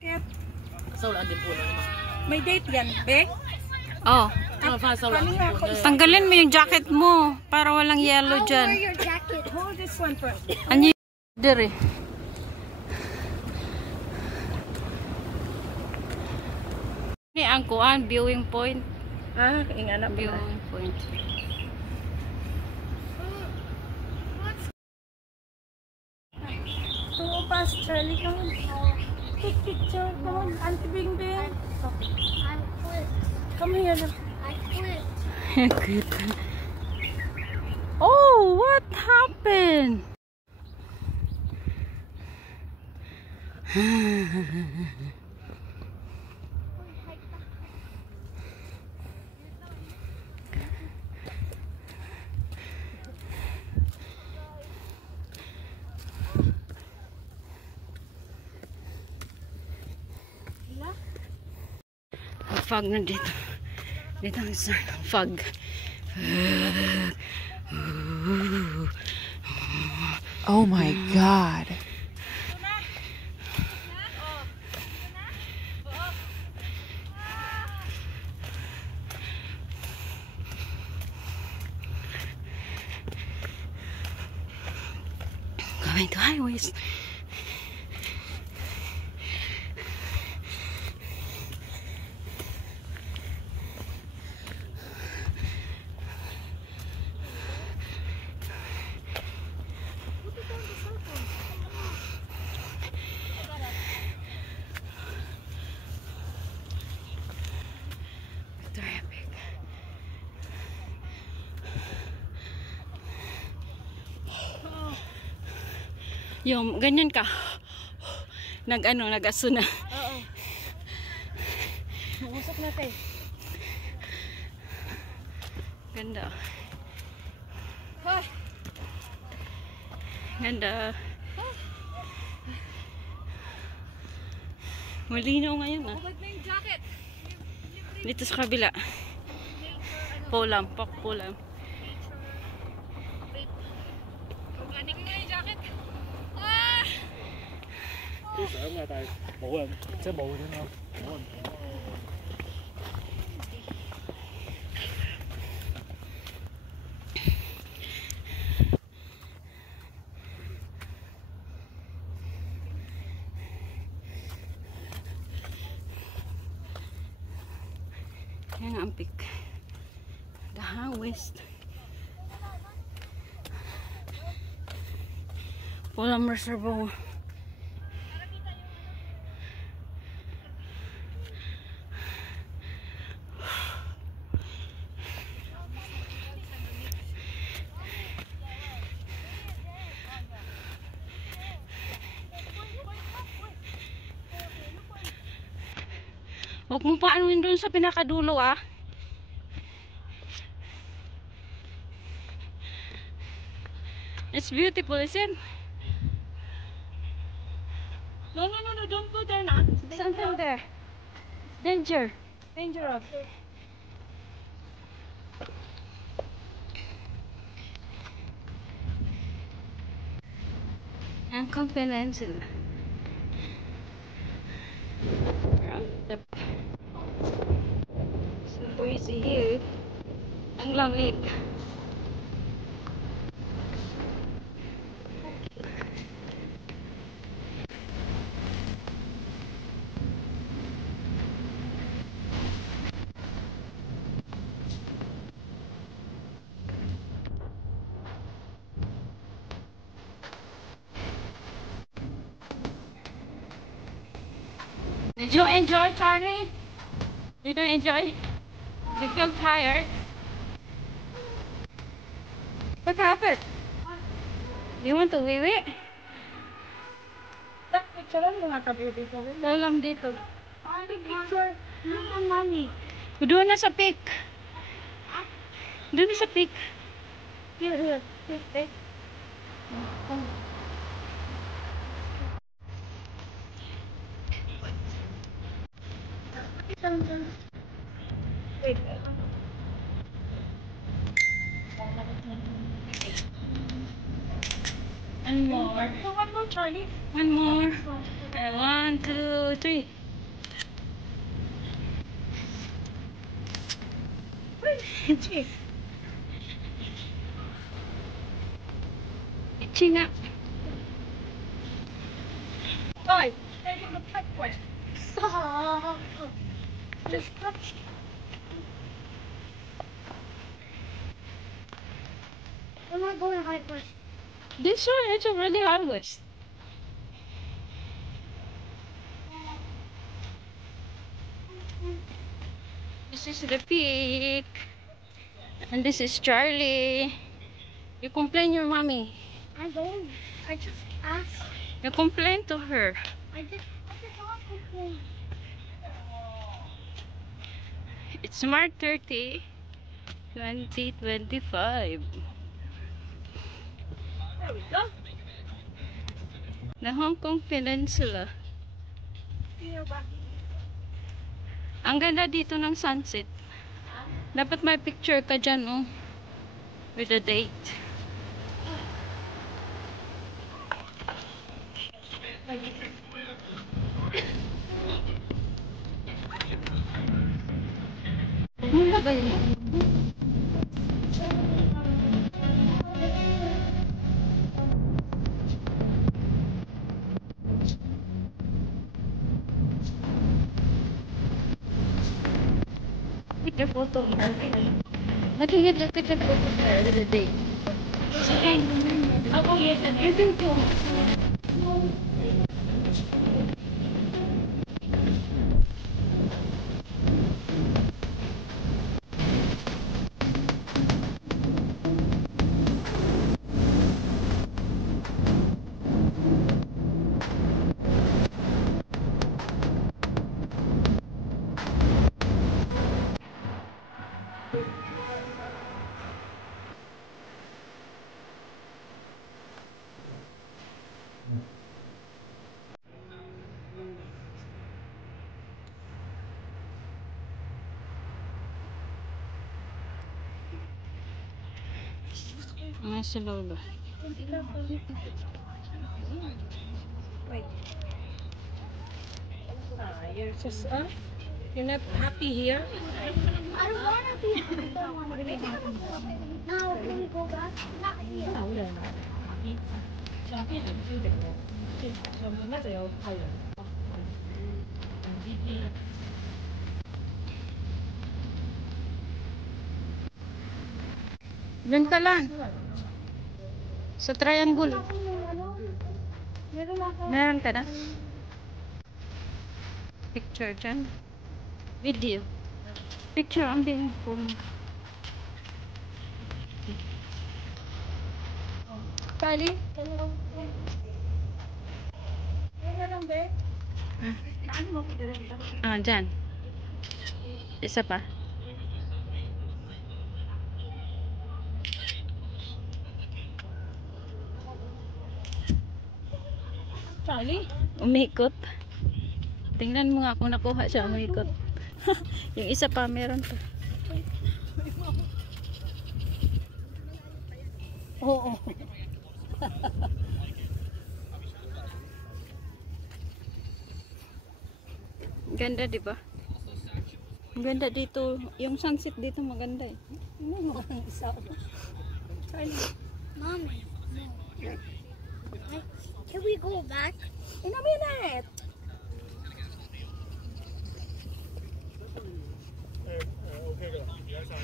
May date yan, be? Oh. Tanggalin mo yung jacket mo para walang yellow dyan. I'll wear your jacket. Hold this one first. Ano yung dere? Ini ang kuan, viewing point. Ah, ingana pa. Viewing point. So, pass, Charlie, come on. Take picture. Come on, Auntie Bing Bing. I'm quit. Come here. I quit. Good. Oh, what happened? Ang fog na dito. Dito ang isa. Ang fog. Oh my God. Going to highways. Victoria Peak. Yung ganyan ka. Nag-aso na. Oo. Mausap natin. Ganda. Hoy! Ganda. Malinaw ngayon ah. Hubad na yung jacket. Dito sa kabila. Pulam. Pulam. Organic na yung jacket. Tôi sợ mà tại bộ em sẽ bộ chứ không bộ em. Yan ang peak. The highwest. Pulam Reservoir. Huwag mo paanuin doon sa pinakadulo ah. It's beautiful, isn't it? No, don't go there now. Something there. Danger. Dangerous. Ang Peninsula. So breezy here. Ang lamig. Did you enjoy, Charlie? Did you enjoy? Did you feel tired? What happened? Do you want to leave it? Picture lang mga ka-beauty ko. Dalam dito. Picture. Ang money. Doon na sa peak. Doon na sa peak. Here. Wait. One more. So, one more, Charlie. One more. 1, 2, 3. Itchy nga. Oy! Take the pipe. Stop! Just stop. I'm not going high first. This one, it's already harvest. This is the pig. And this is Charlie. You complain your mommy. I don't. I just asked. You complain to her. I just want to play. It's March 30, 2025. There we go. The Hong Kong Peninsula. Here back. Ang ganda dito ng sunset. Dapat may picture ka dyan, oh. With the date. Ano ba yun? Take the photo. Look at the photo there with the date. Ako yes, and everything too. Ay, si Lolo. Wait. You're just, you're not happy here? I don't want to be happy. I don't want to be happy. Now, can we go back? Not here. Diyan ka lang. Sa triangle. Meron ka na? Picture dyan. Video. Picture ang din po. Kali? Ano lang, be? Ah, dyan. Isa pa. Charlie? Umikot. Tingnan mo nga kung nakuha siya. Umikot. Yung isa pa, meron pa. Oo. Ganda, di ba? Ganda dito. Yung sunset dito maganda eh. Ano mo ang isa? Charlie? Mommy. No. Can we go back? In a minute! OK 噶，而家晒。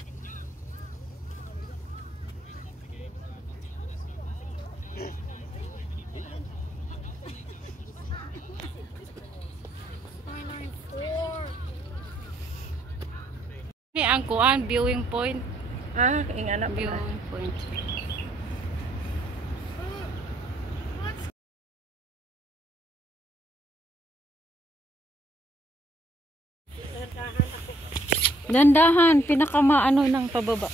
Ini ang kuan, viewing point. Ah, ingana ba? Viewing point. Dandahan, pinakamaano ng pababa.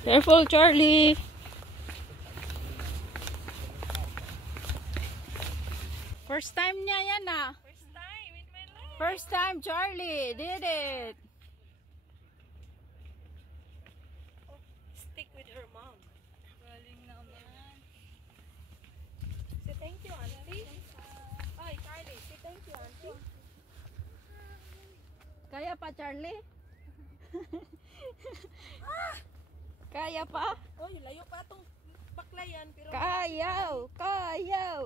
Careful, Charlie. First time niya yan ah. First time in my life. First time Charlie did it. Thank you, auntie. Ay, Charlie, say thank you, auntie. Kaya pa, Charlie? Kaya pa? Oy, layo pa tong baklayan pero Kayaw! Kayaw!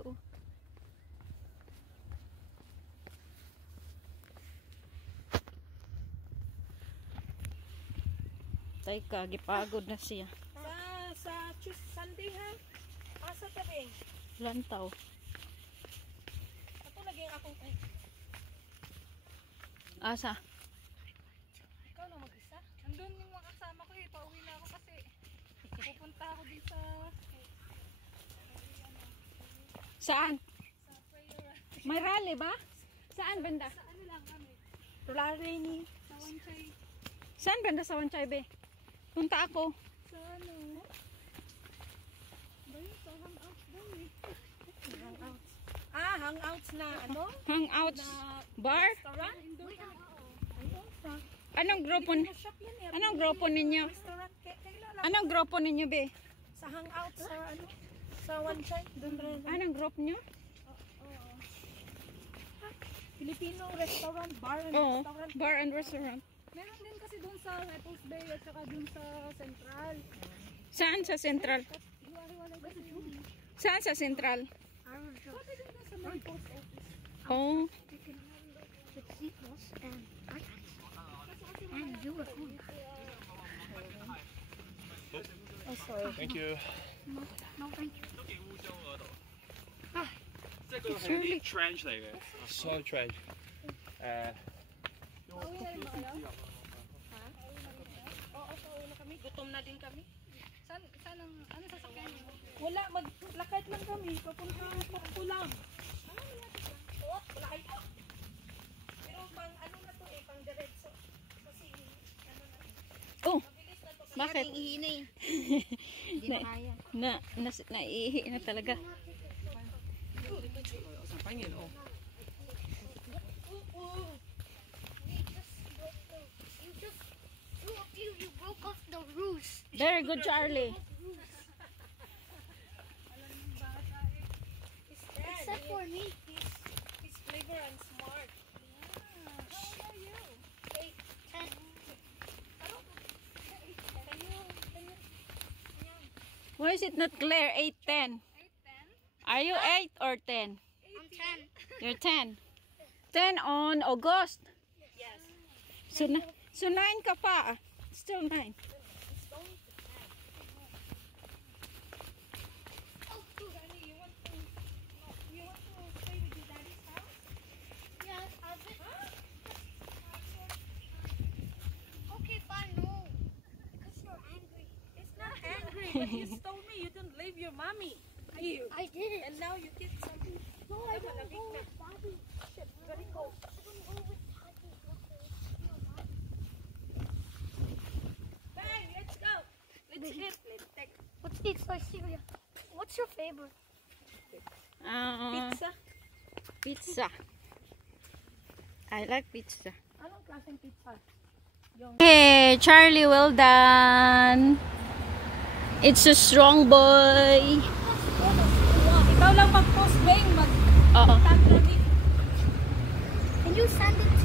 Teka, gipagod na siya. sa Sunday ha. Asa tabi? Lantaw. Ato lagi akong Asa? ikaw na mag-isa. Andun yung mga kasama ko eh. Pauwi na ako kasi pupunta ako din sa Saan? May rally ba? Saan banda? ano lang kami. Rally ni sa Wanchay. Saan banda sa Wanchay, be? Punta ako. Sa ano? Bayo sa hangouts daw eh. Hangouts. Ah, hangouts na ano? Hangouts Na bar? restaurant? Anong grupo Shop yan eh. Anong grupo ninyo? Restaurant. Kailan lang. Anong grupo ninyo, be? Sa hangouts sa ano? Sa Wanchay. Doon rin. Anong group nyo? Filipino restaurant, bar and Oo, restaurant. bar and restaurant. Meron din kasi doon sa Repulse Bay at saka doon sa Central. Saan sa Central? Hiwa-hiwalay kasi doon. Saan sa Central? Pwede din na sa may post office. Oh, Oh, sorry. Thank you. it's really trench 嚟嘅。So trench。Oo, pauwi na kami. Gutom na din kami. Saan ang, ano sasakyan niyo? Wala, maglakad lang kami. Papunta ng Kulang. Oo, wala kayo. Pero pang ano na to eh, pang diretso. Kasi ano na. Oh, Mabilis na to. bakit? Hindi na kaya. Naiihi na talaga. You broke off the roost. Very good, Charlie. Except for me. He's clever and smart. How are you? 8, 10. Why is it not clear? 8, 10. Are you 8 or 10? I'm 10. You're 10. 10 on August. Yes. So 9 ka pa. Still 9. It's going to plan. Oh, Danny, you want to stay with your daddy's house? Yes, I've been. Okay, fine, no. Because you're angry. It's not angry, but you told me you didn't leave your mommy. You. I did it. And now you get something. No, I don't go with Bobby. Shit, gotta go. I don't go with Bobby. Bang, let's go. Let's eat. Let's take What's this criteria? What's your favorite? pizza. Pizza. I like pizza. Anong klaseng pizza? Hey, Charlie, well done. It's a strong boy. Ikaw lang mag-post, Bang. Oo. Mag-tag Can you send it to